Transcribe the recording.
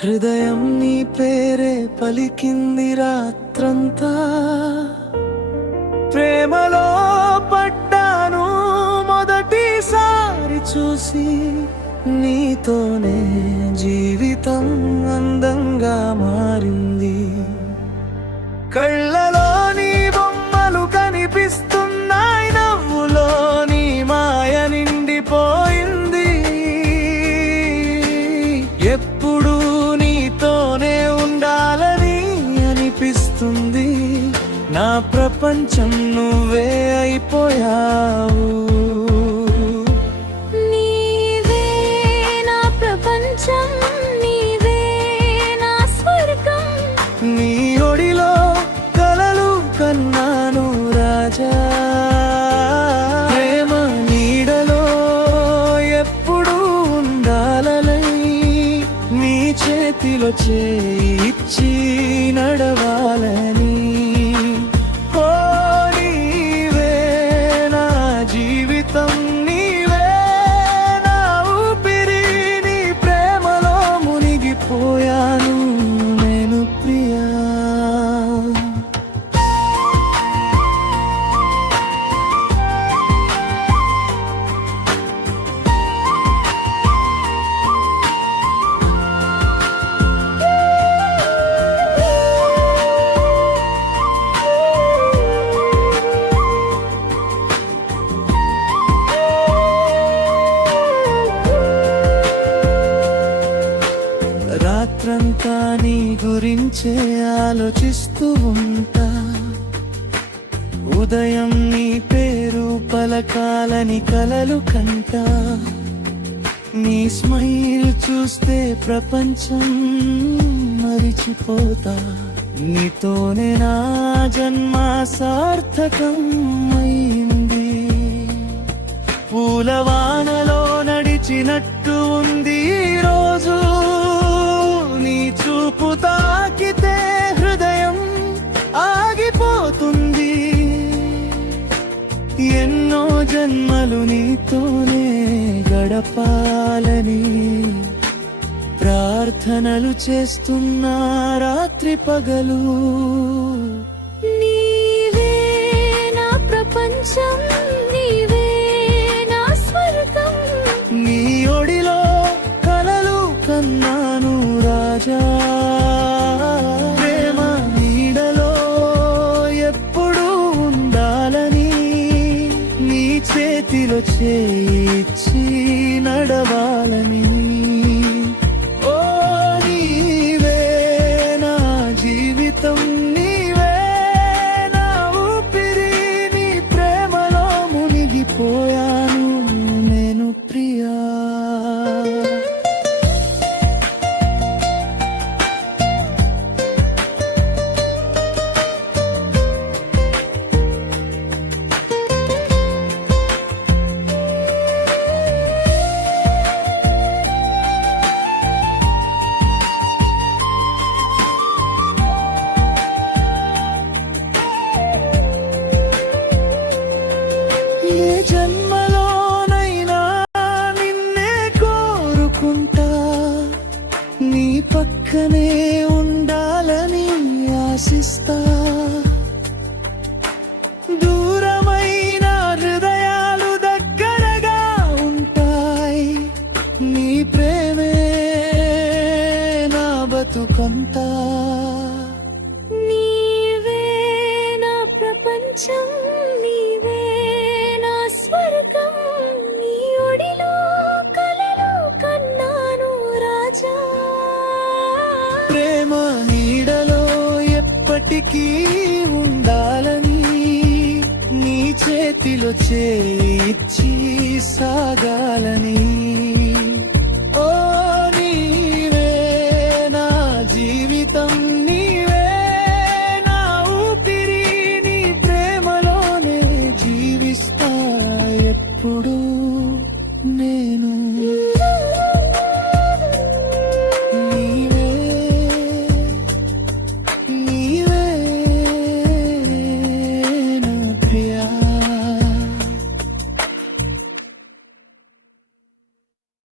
హృదయం నీ పేరే పలికింది రాత్రంతా. ప్రేమలో పడ్డాను మొదటిసారి చూసి, నీతోనే జీవితం అందంగా మారింది. కళ్ళలో నీ బొమ్మలు కనిపిస్తున్నాయి, నవ్వులో నీ మాయ నిండిపోయింది. ఎప్పుడు నీతోనే ఉండాలని అనిపిస్తుంది. నా ప్రపంచం నువ్వే అయిపోయావు. నీవే నా ప్రపంచం, నీవే నా స్వర్గం. నీ ఒడిలో కలలు కన్నాను రాజా. ప్రేమ నీడలో ఎప్పుడు ఉండాలని, నీ చేతిలో చేయిచ్చి నడవాలని. ఓ నీవే నా జీవితం, నీవే నా ఊపిరి. నీ ప్రేమలో మునిగిపోయాను నేను ప్రియా. రాత్రంతా నీ గురించే ఆలోచిస్తూ ఉంటా. ఉదయం నీ పేరు పలకాలని కలలు కంటా. నీ స్మైల్ చూస్తే ప్రపంచం మరిచిపోతా. నీతోనే నా జన్మ సార్థకం అయింది. పూలవానలో నడిచినట్టు ఉంది ఈరోజు. నీ చూపు తాకితే హృదయం ఆగిపోతుంది. ఎన్నో జన్మలు నీతోనే గడపాలని ప్రార్థనలు చేస్తున్నా రాత్రి పగలు. నీవే నా ప్రపంచం, నీవే నా స్వర్గం. నీ ఒడిలో కలలు కన్నాను రాజా. ప్రేమ నీడలో ఎప్పుడు ఉండాలని, నీ చేతిలో చేయిచ్చి నడవాలని. ఓ నీవే నా జీవితం, నీవే నా ఊపిరి. నీ ప్రేమలో మునిగిపోయాను నేను ప్రియా. ఏ జన్మలోనైనా నిన్నే కోరుకుంటా. నీ పక్కనే ఉండాలని ఆశిస్తా. దూరమైన హృదయాలు దగ్గరగా ఉంటాయి. నీ ప్రేమే నా బతుకంతా. నీవే నా ప్రపంచం, నీవే నా స్వర్గం. నీ ఒడిలో కలలు కన్నాను రాజా. ప్రేమ నీడలో ఎప్పటికీ ఉండాలని, నీ చేతిలో చేయిచ్చి సాగాలని.